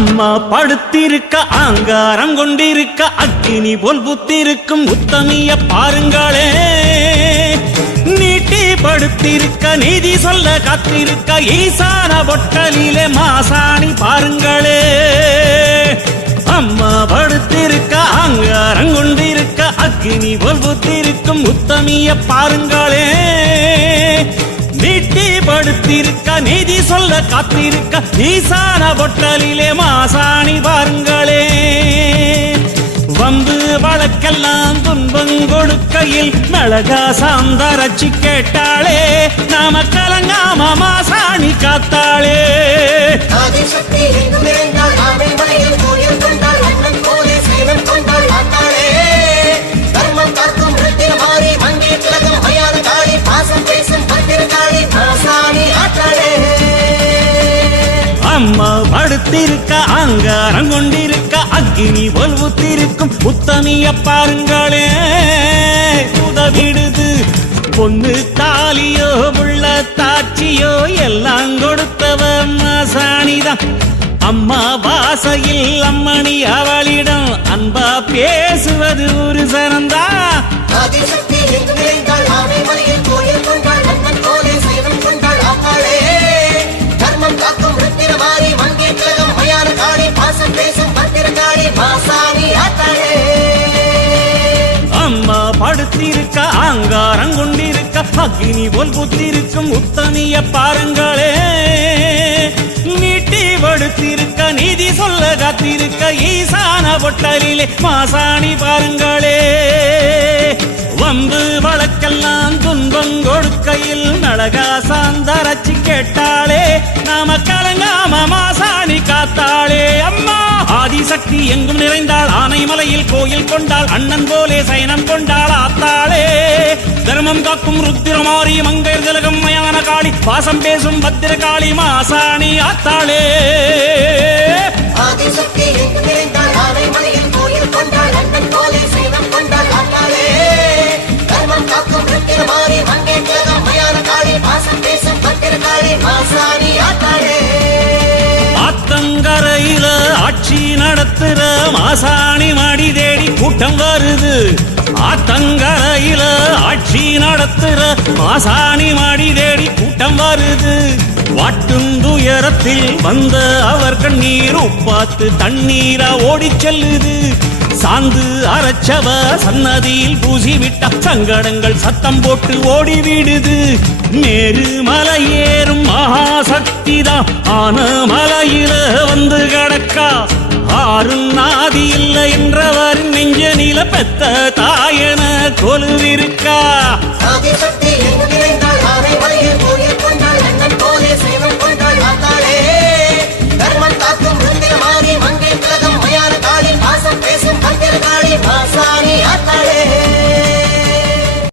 அம்மா படுத்திருக்க ஆங்காரம் கொண்டிருக்க அக்கினி போல் புத்திருக்கும் உத்தமிய பாருங்களே. நீட்டி படுத்திருக்க நீதி சொல்ல காத்திருக்க ஈசான பொட்டலிலே மாசாணி பாருங்களே. அம்மா படுத்திருக்க ஆங்காரம் கொண்டிருக்க அக்கினி போல் புத்திருக்கும் உத்தமிய பாருங்களே. நீட்டி படுத்திருக்க நீதி சொல்ல காத்திருக்க ஈசான பொட்டலிலே மாசாணி பாருங்களே. வம்பு வழக்கெல்லாம் துன்பம் கொடுக்கையில் மிளகா சாந்தரச்சி கேட்டாளே. நாம கலங்காம மாசாணி காத்தாளே. அம்மா படுத்திருக்க ஆங்காரம் கொண்டிருக்க அக்கினி போல் புத்திருக்கும் உத்தமிய பாருங்களே. உதவிடுது பொண்ணு தாலியோ உள்ள தாட்சியோ எல்லாம் கொடுத்தவ மாசாணிதான். அம்மா வாசையில் அம்மணி அவளிடம் அன்பா பேசுவது ஒரு சனந்தா. அம்மா படுத்திருக்க ஆங்காரம் கொண்டிருக்க அக்கினி போல் புத்திருக்கும் உத்தமிய பாருங்களே. நீட்டி படுத்திருக்க நீதி சொல்ல காத்திருக்க ஈசான பொட்டலிலே மாசாணி பாருங்களே. வம்பு வழக்கெல்லாம் துன்பம் கொடுக்கையில் மிளகா சாந்தரச்சி கேட்டாளே. நாம கலங்காம மாசாணி காத்தாளே. அம்மா ஆதிசக்தி எங்கும் நிறைந்தாள் ஆனைமலையில் கோயில் கொண்டாள் அண்ணன் போலே சயனம் கொண்டாள் ஆத்தாளே. தர்மம் காக்கும் ருத்திரமாரி மங்கையர் திலகம் மயான காளி பாசம் பேசும் பத்திரகாளி மாசாணி ஆத்தாளே. ஆதிசக்தி எங்கும் நிறைந்தாள் ஆனைமலையில் கோயில் கொண்டாள் அண்ணன் போலே சயனம் கொண்டாள் ஆத்தாளே. தர்மம் காக்கும் ருத்திரமாரி மங்கையர் திலகம் மயான காளி பாசம் பேசும் பத்திரகாளி மாசாணி ஆத்தாளே. ஆத்தங்கரையில ஆட்சி நடத்துற மாசாணி மாடி தேடி கூட்டம் வருது. ஆத்தங்கரையில ஆட்சி நடத்துற மாசாணி மாடி தேடி கூட்டம் வருது. வாட்டும் துயரத்தில் வந்த அவர் கண்ணீர் உப்பாத்து தண்ணீரா ஓடிச் செல்லுது. சாந்து அரைச்சவ சன்னதியில் பூசி விட்ட சங்கடங்கள் சத்தம் போட்டு ஓடிவிடுது. மேரு மலை ஏறும் மகாசக்திதான் ஆன மலையில வந்து கிடக்கா. ஆறும் நாதி இல்லை என்றவர் நெஞ்ச நில பெத்த தாயன கொலுவிருக்கா. ஆதிசக்தி